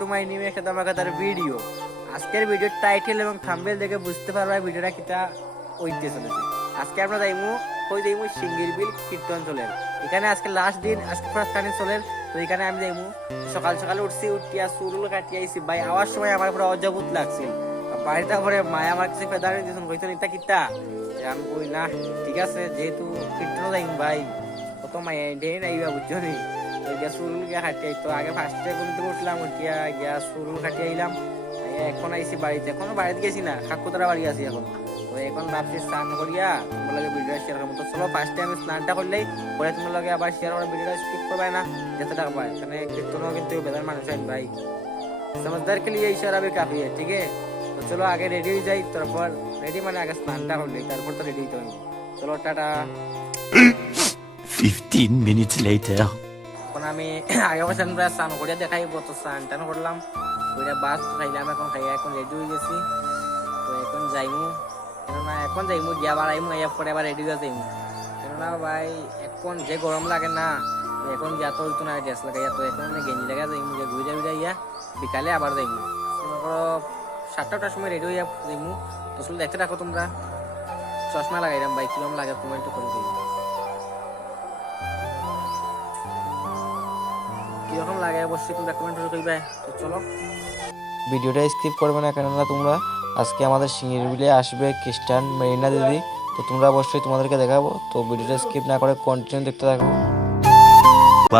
To my new একটা ধামাকাদার video. আজকের ভিডিওর টাইটেল এবং থাম্বনেল দেখে বুঝতে পারবা ভিডিওটা কিটা হইতে চলেছে। আজকে আমরা যাইমু সিঙ্গির বিল কীর্তনচলের। এখানে আজকে লাস্ট দিন, আজকে ফার্স্ট কানি চলের। তো এখানে আমি যাইমু সকাল সকালে উঠিয়া চুল কাটিয়ে আইছি ভাই। আওয়ার সময় আমার পুরো অজাবুত লাগছিল। বাড়িটা পরে মায় আমার কিছু ফেদারে দিয়েছেন, কইছেন এটা কিটা। আমি কই না ঠিক আছে, যেহেতু কীর্তন যাইম ভাই কত মায়া ডেই নাইবা বুঝছো নি। চুল গিয়া কাটিয়ে তো আগে ফার্স্টে ঘুম থেকে উঠলাম, উঠিয়া গিয়া চুল কাটিয়ে আইলাম। এখন আইসি বাড়িতে, এখনো বাড়িতে গেছি না, কাকুতারা বাড়ি আছি এখন। তো এখন ভাবছি স্নান করিয়া তোমার লগে ভিডিও শেয়ার করবো। তো চলো ফার্স্টে আমি স্নানটা করলেই পরে তোমার লগে আবার শেয়ার করার ভিডিওটা স্কিপ করবে না, যেতে থাকবা। এখানে কীর্তনও কিন্তু বেদার মানুষ আইন ভাই, समझदार के लिए इशारा भी काफी है, ठीक है। तो चलो आगे रेडी हो जाए, তারপর রেডি মানে আগে স্নানটা করলে তারপর তো রেডি হতে হবে। চলো টাটা। 15 minutes later. এখন আমি আগে বসে স্নান করিয়া দেখাইব। তো স্নান টান করলাম, ওইটা বাস খাইলাম, এখন খাইয়া এখন রেডি হয়ে গেছি। তো এখন যাইমু, কেননা এখন যাইমু গিয়া বাড়াইমু, আইয়া পরে আবার রেডি হয়ে যাইমু। কেননা ভাই এখন যে গরম লাগে না, এখন গিয়া তো হইতো না ড্রেস লাগাইয়া। তো এখন গেঞ্জি লাগা যাইমু, যে ঘুরে ঘুরে বিকালে আবার যাইমু। 7টার সময় রেডি হইয়া যাইমু। তো আসলে দেখতে থাকো তোমরা। চশমা লাগাইলাম ভাই, কিরম লাগে কমেন্ট করে দিই, কিরকম লাগে অবশ্যই তোমরা কমেন্ট করে কইবে। তো চলো ভিডিওটা স্কিপ করবে না, কেননা তোমরা আজকে আমাদের সিঙ্গির বিলে আসবে খ্রিস্টান মেরিনা দিদি। তো তোমরা অবশ্যই তোমাদেরকে দেখাবো। তো ভিডিওটা স্কিপ না করে কন্টিনিউ দেখতে থাকো।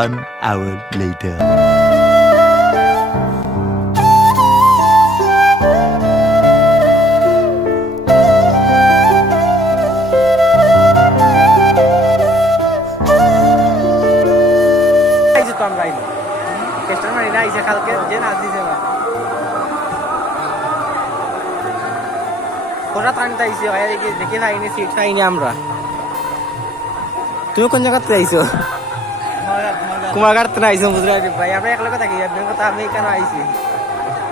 1 hour later. খ্রিস্টান মেরিনা আইসে কালকে, যে নাচ দিছে না ওরা টানতে আইসে ভাই, দেখে খাইনি, সিট খাইনি আমরা। তুমি কোন জায়গাতে আইসো? কুমারঘাট থেকে আইসো, বুঝতে পারছি ভাই। আমরা একলগে থাকি, কথা আমি কেন আইসি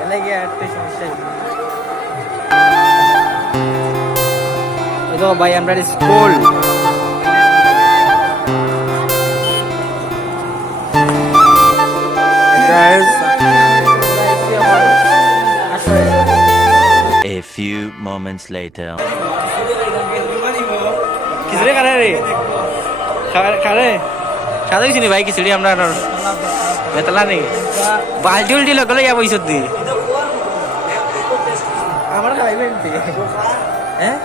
এলে গিয়ে একটা সমস্যা। এগো ভাই আমরা school A few moments later. খিচুড়ি খারে রে, খারে সাদা কিছু নি ভাই। খিচুড়ি আমরা বেতলা নেই, বালটি উল্টি লগলে ইয়া পয়সা দি আমার খাইবেন হ্যাঁ।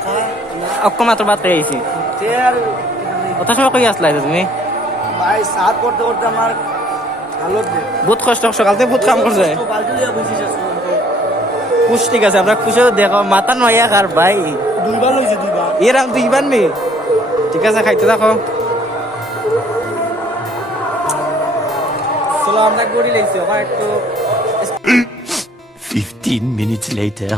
অক্ক মাত্র বাদ পেয়ে আইছি। কথা সময় কই আসলাই তুমি ভাই? সাত করতে করতে আমার হালত বহুত কষ্ট, সকাল থেকে বহুত কাম করছে। খুশ ঠিক আছে, আমরা খুশি দেখো, মাথা নয়া কার ভাই। দুইবার লইছে, দুইবার এরাম দুইবার নি, ঠিক আছে খাইতে থাকো। চলো আমরা গড়ি লাইছি, আমার একটু 15 minutes later.